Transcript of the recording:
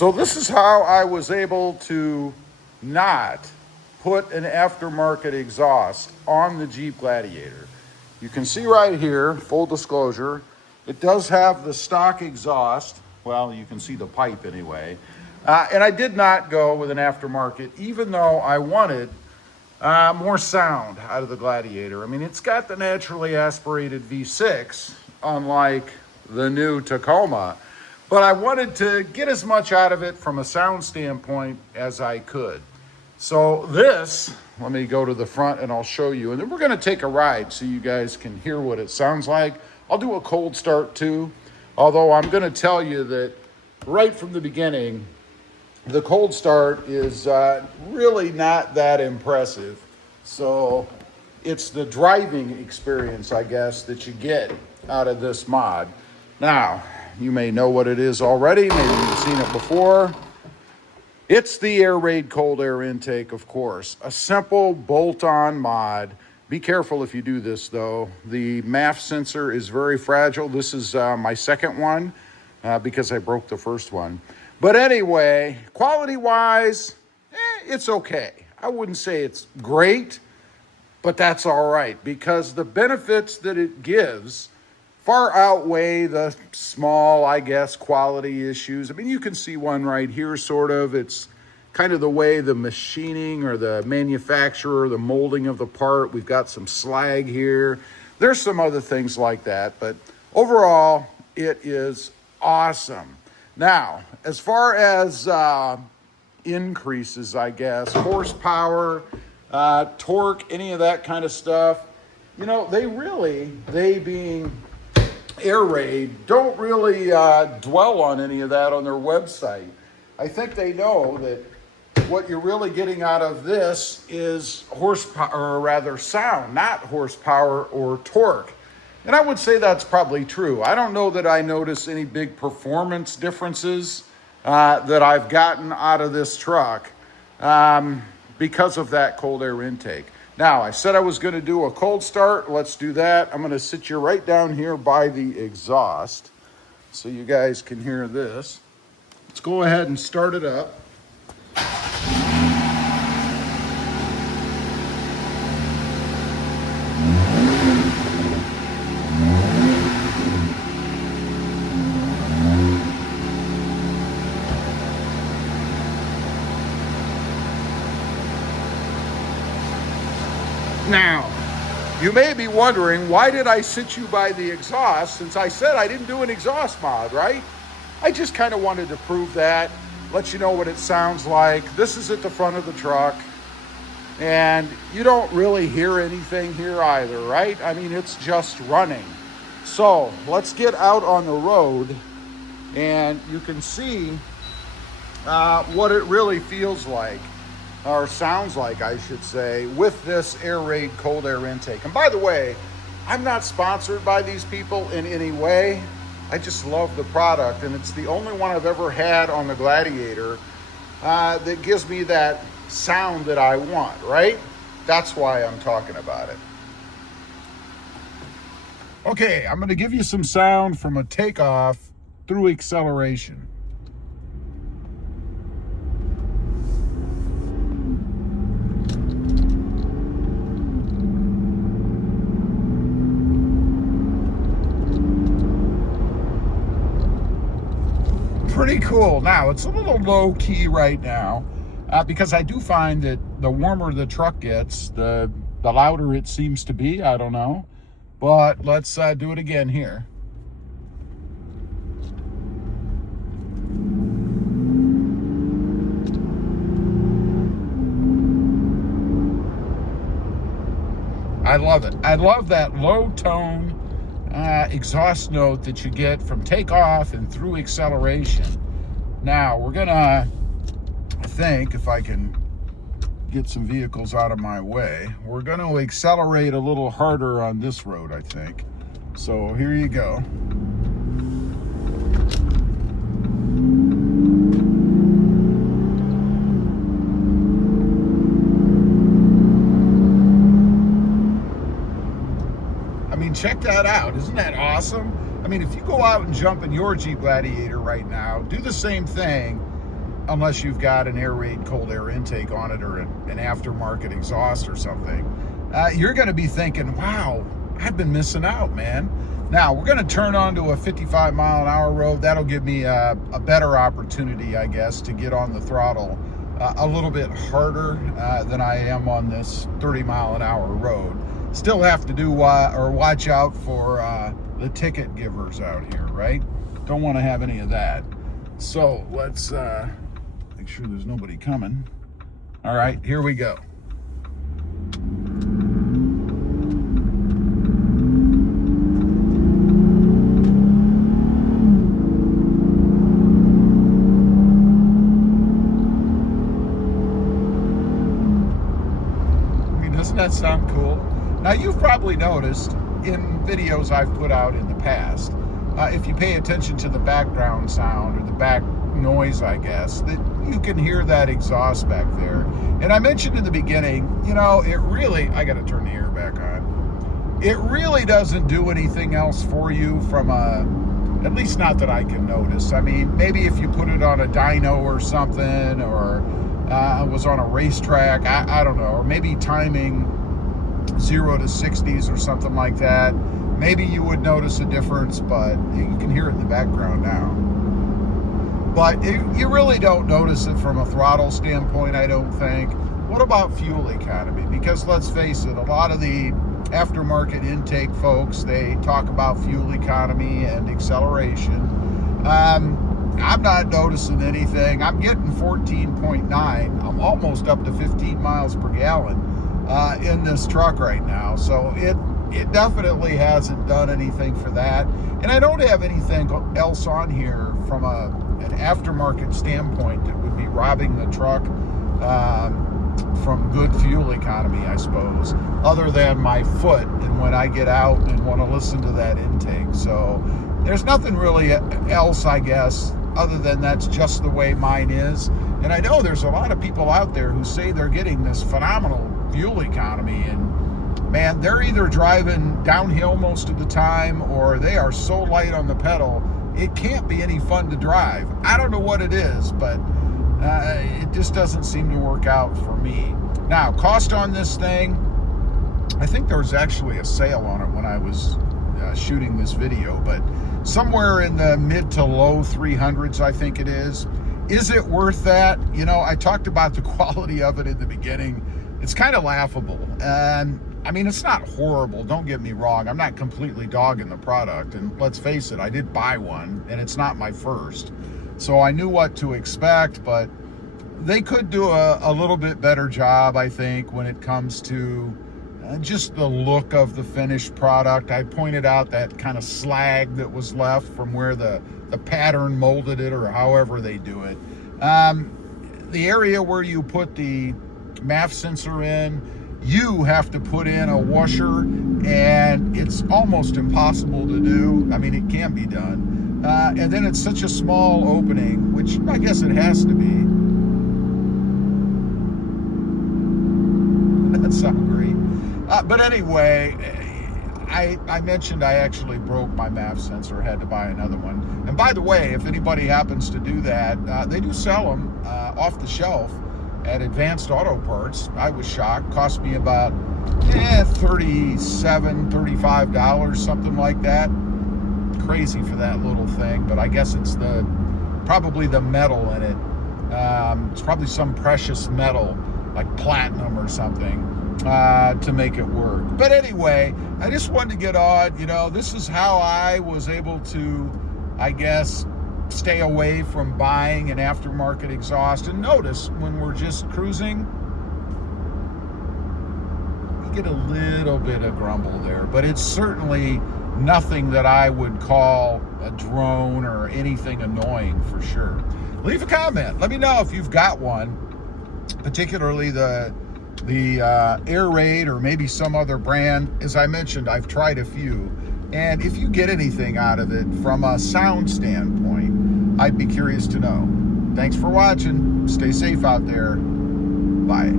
So this is how I was able to not put an aftermarket exhaust on the Jeep Gladiator. You can see right here, full disclosure, it does have the stock exhaust. Well, you can see the pipe anyway. And I did not go with an aftermarket, even though I wanted more sound out of the Gladiator. I mean, it's got the naturally aspirated V6, unlike the new Tacoma, but I wanted to get as much out of it from a sound standpoint as I could. So this, let me go to the front and I'll show you, and then we're going to take a ride so you guys can hear what it sounds like. I'll do a cold start too, although I'm going to tell you that right from the beginning, the cold start is really not that impressive. So it's the driving experience, I guess, that you get out of this mod. Now, you may know what it is already. Maybe you've seen it before. It's the air raid cold air intake, of course. A simple bolt-on mod. Be careful if you do this, though. The MAF sensor is very fragile. This is my second one because I broke the first one. But anyway, quality-wise, it's okay. I wouldn't say it's great, but that's all right because the benefits that it gives far outweigh the small, I guess, quality issues. I mean, you can see one right here, sort of. It's kind of the way the machining or the manufacturer, the molding of the part. We've got some slag here. There's some other things like that, but overall, it is awesome. Now, as far as increases, I guess, horsepower, torque, any of that kind of stuff, you know, they being Air Raid, don't really dwell on any of that on their website. I think they know that what you're really getting out of this is horsepower, or rather sound, not horsepower or torque. And I would say that's probably true. I don't know that I notice any big performance differences that I've gotten out of this truck because of that cold air intake. Now, I said I was going to do a cold start. Let's do that. I'm going to sit you right down here by the exhaust so you guys can hear this. Let's go ahead and start it up. Now, you may be wondering, why did I sit you by the exhaust since I said I didn't do an exhaust mod, right? I just kind of wanted to prove that, let you know what it sounds like. This is at the front of the truck, and you don't really hear anything here either, right? I mean, it's just running. So let's get out on the road, and you can see what it really feels like, or sounds like, I should say, with this air raid cold air intake. And by the way, I'm not sponsored by these people in any way. I just love the product, and it's the only one I've ever had on the Gladiator that gives me that sound that I want, right? That's why I'm talking about it. Okay, I'm gonna give you some sound from a takeoff through acceleration. Pretty cool. Now, it's a little low key right now because I do find that the warmer the truck gets, the louder it seems to be. I don't know. But let's do it again here. I love it. I love that low tone exhaust note that you get from takeoff and through acceleration. Now we're gonna, I think, if I can get some vehicles out of my way, we're gonna accelerate a little harder on this road, I think. So here you go. Check that out. Isn't that awesome? I mean, if you go out and jump in your Jeep Gladiator right now, do the same thing, unless you've got an air raid cold air intake on it or an aftermarket exhaust or something, you're going to be thinking, wow, I've been missing out, man. Now we're going to turn onto a 55-mile-an-hour road. That'll give me a better opportunity, I guess, to get on the throttle a little bit harder than I am on this 30-mile-an-hour road. Still have to do or watch out for the ticket givers out here, right? Don't want to have any of that. So let's make sure there's nobody coming. All right, here we go. Doesn't that sound cool? Now, you've probably noticed in videos I've put out in the past, if you pay attention to the background sound or the back noise, I guess, that you can hear that exhaust back there. And I mentioned in the beginning, you know, it really, I got to turn the air back on. It really doesn't do anything else for you from at least not that I can notice. I mean, maybe if you put it on a dyno or something, or was on a racetrack, I don't know, or maybe timing 0 to 60s or something like that, maybe you would notice a difference, but you can hear it in the background now. But you really don't notice it from a throttle standpoint, I don't think. What about fuel economy? Because let's face it, a lot of the aftermarket intake folks, they talk about fuel economy and acceleration. I'm not noticing anything. I'm getting 14.9. I'm almost up to 15 miles per gallon in this truck right now. So it definitely hasn't done anything for that. And I don't have anything else on here from an aftermarket standpoint that would be robbing the truck from good fuel economy, I suppose, other than my foot and when I get out and want to listen to that intake. So there's nothing really else, I guess, other than that's just the way mine is. And I know there's a lot of people out there who say they're getting this phenomenal fuel economy, and man, they're either driving downhill most of the time or they are so light on the pedal, it can't be any fun to drive. I don't know what it is, but it just doesn't seem to work out for me. Now, cost on this thing, I think there was actually a sale on it when I was shooting this video, but somewhere in the mid to low 300s, I think it is. Is it worth that? You know, I talked about the quality of it in the beginning. It's kind of laughable. And I mean, it's not horrible, don't get me wrong. I'm not completely dogging the product. And let's face it, I did buy one, and it's not my first. So I knew what to expect, but they could do a little bit better job, I think, when it comes to just the look of the finished product. I pointed out that kind of slag that was left from where the pattern molded it, or however they do it. The area where you put the MAF sensor in, you have to put in a washer, and it's almost impossible to do. I mean, it can be done. And then it's such a small opening, which I guess it has to be. That sounds great. But anyway, I mentioned I actually broke my MAF sensor, had to buy another one. And by the way, if anybody happens to do that, they do sell them off the shelf at Advanced Auto Parts. I was shocked. Cost me about $37, $35, something like that. Crazy for that little thing, but I guess it's probably the metal in it. It's probably some precious metal like platinum or something to make it work. But anyway, I just wanted to get on. You know, this is how I was able to, I guess, stay away from buying an aftermarket exhaust. And notice when we're just cruising, we get a little bit of grumble there, but it's certainly nothing that I would call a drone or anything annoying, for sure. Leave a comment. Let me know if you've got one, particularly the Air Raid or maybe some other brand. As I mentioned, I've tried a few, and if you get anything out of it from a sound standpoint, I'd be curious to know. Thanks for watching. Stay safe out there. Bye.